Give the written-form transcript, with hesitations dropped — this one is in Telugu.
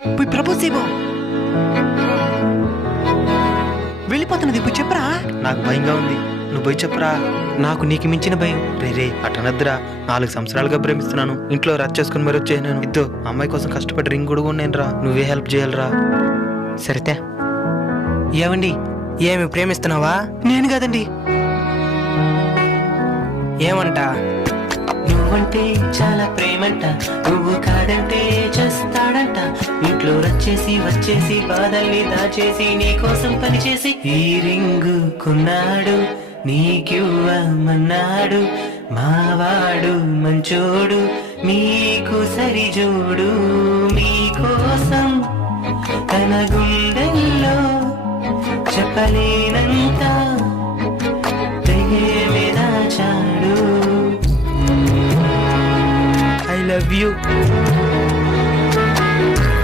పోయి ప్రపోజ్ చేయబో. వెళ్ళిపోతున్నది పోయి చెప్పరా. నాకు భయంగా ఉంది, నువ్వు పోయి చెప్పరా. నాకు నీకు మించిన భయం. రే అటనద్దురా, 4 సంవత్సరాలుగా ప్రేమిస్తున్నాను. ఇంట్లో రచ్చ చేసుకుని మరి వచ్చే నేను ఇద్దో అమ్మాయి కోసం కష్టపడి రింగ్ కూడా నేను రా. నువ్వే హెల్ప్ చేయాలరా. సరితే ఏమండి, ఏమి ప్రేమిస్తున్నావా? నేను కాదండి. ఏమంట? నువ్వంటే చాలా ప్రేమంట, నువ్వు కాదంటే చేస్తాడంట. ఇంట్లో వచ్చేసి బాధల్ని దాచేసి నీ కోసం పనిచేసి ఈ రింగు కొన్నాడు, నీకివ్వమన్నాడు. మావాడు మంచోడు, మీకు సరిజోడు. మీకోసం తన గుండెల్లో చెప్పలేనంత ప్రేమే దాచాడు. I love you.